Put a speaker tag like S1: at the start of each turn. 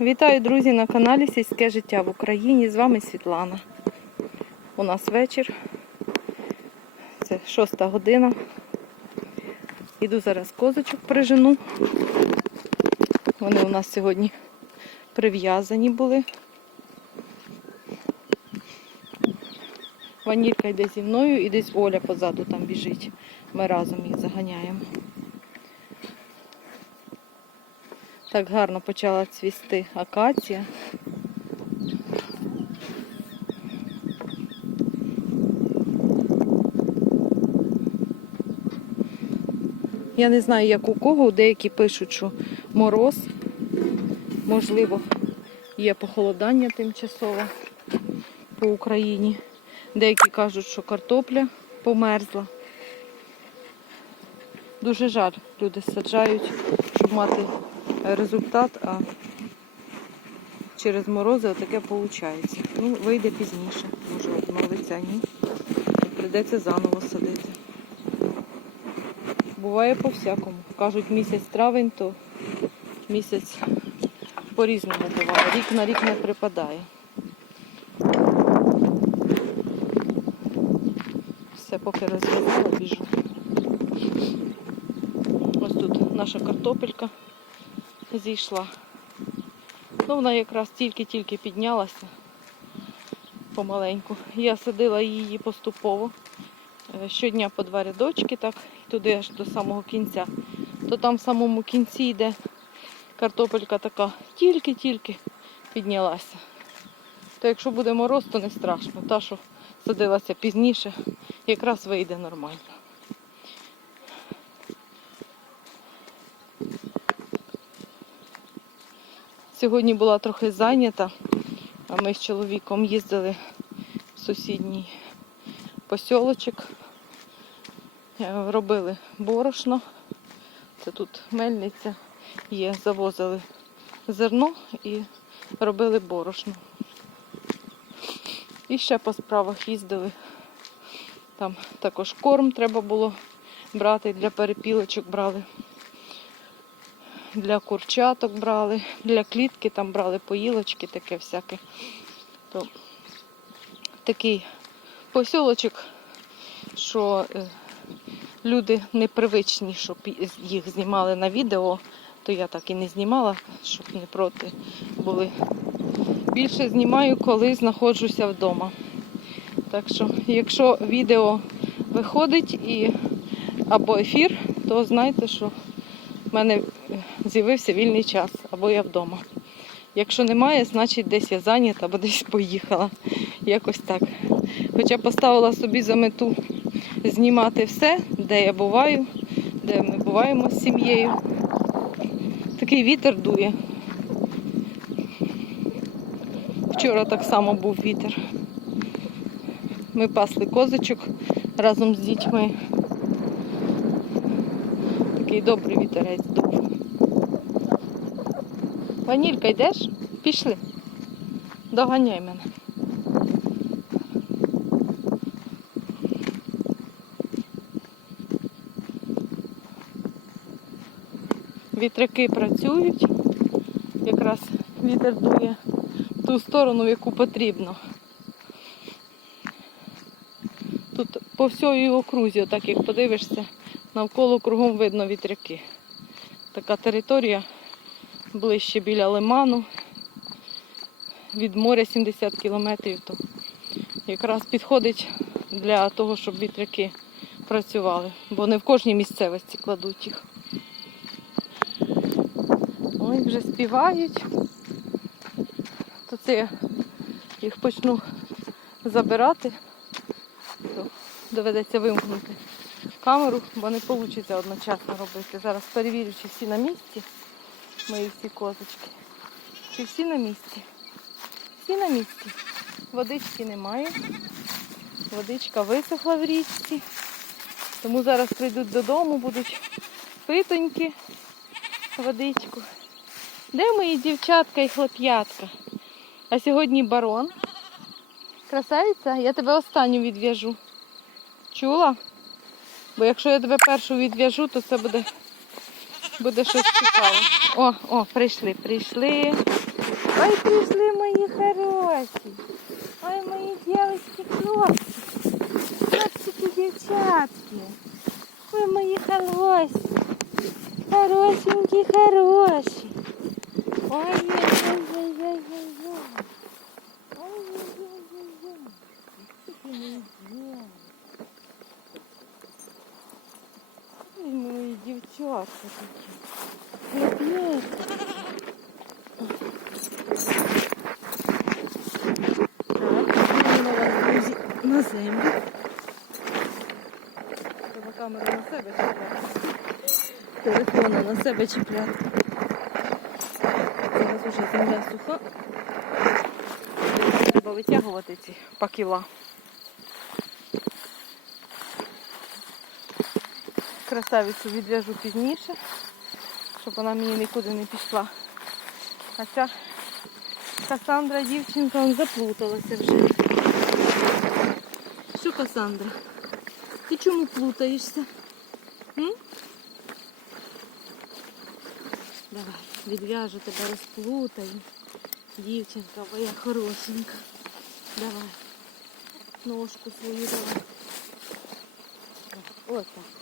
S1: Вітаю, друзі, на каналі Сільське життя в Україні. З вами Світлана. У нас вечір. Це шоста година. Іду зараз козочок прижену. Вони у нас сьогодні прив'язані були. Ванілька йде зі мною і десь Оля позаду там біжить. Ми разом їх заганяємо. Так гарно почала цвісти акація. Я не знаю, як у кого, деякі пишуть, що мороз, можливо, є похолодання тимчасове по Україні. Деякі кажуть, що картопля померзла. Дуже жаль, люди саджають, щоб мати результат, а через морози таке виходить. Ну, вийде пізніше, може обновиться, ні. Прийдеться заново садити. Буває по-всякому. Кажуть, місяць травень, то місяць по-різному буває. Рік на рік не припадає. Все, поки розв'язала, біжу. Ось тут наша картопелька зійшла. Ну, вона якраз тільки-тільки піднялася помаленьку. Я садила її поступово. Е, Щодня по два рядочки, так, туди аж до самого кінця. То там в самому кінці йде картопелька така, тільки-тільки піднялася. То якщо буде мороз, то не страшно. Та, що садилася пізніше, якраз вийде нормально. Сьогодні була трохи зайнята, а ми з чоловіком їздили в сусідній посілочок, Е, робили борошно. Це тут мельниця є, завозили зерно і робили борошно. І ще по справах їздили. Там також корм треба було брати для перепілочок брали для курчаток брали, для клітки там брали поїлочки, таке всяке. То такий посілочок, що е, люди непривичні, щоб їх знімали на відео, то я так і не знімала, щоб не проти були. Більше знімаю, коли знаходжуся вдома. Так що, якщо відео виходить і або ефір, то знайте, що в мене з'явився вільний час, або я вдома. Якщо немає, значить десь я зайнята, або десь поїхала. Якось так. Хоча поставила собі за мету знімати все, де я буваю, де ми буваємо з сім'єю. Такий вітер дує. Вчора так само був вітер. Ми пасли козочок разом з дітьми. Такий добрий вітерець дув. Ванілька, йдеш? Пішли. Доганяй мене. Вітряки працюють. Якраз вітер дує в ту сторону, в яку потрібно. Тут по всій окрузі, отак як подивишся, навколо кругом видно вітряки. Така територія ближче біля лиману. Від моря 70 кілометрів, то якраз підходить для того, щоб вітряки працювали, бо не в кожній місцевості кладуть їх. Ой, вже співають. То це я їх почну забирати, то доведеться вимкнути камеру, бо не вийде одночасно робити. Зараз перевірю, чи всі на місці мої всі козочки. Чи всі на місці? Всі на місці. Водички немає. Водичка висохла в річці. Тому зараз прийдуть додому, будуть питоньки, водичку. Де мої дівчатка і хлоп'ятка? А сьогодні барон. Красавиця, я тебе останню відв'яжу. Чула? Бо якщо я тебе першу відв'яжу, то це буде, буде щось цікаве. О, о, прийшли, прийшли. Ой, прийшли мої хороші. Ой, мої дівчатки, хлопчики. Хлопчики, дівчатки. Ви мої хороші. Хорошенькі, хороші. Ой-ой-ой-ой-ой-ой. дівчатка такі. Хлоп'ятка. Так, ставимо вас, на землю. Треба камеру на себе чіпляти. Телефона на себе чіпляти. Зараз уже земля суха. Треба витягувати ці пакіла. Красавицю відв'яжу пізніше, щоб вона мені нікуди не пішла. А ця Касандра дівчинка заплуталася вже. Що, Касандра? Ти чому плутаєшся? М? Давай, відв'яжу тебе, розплутаю. Дівчинка моя хорошенька. Давай. Ножку свою давай. Ось так.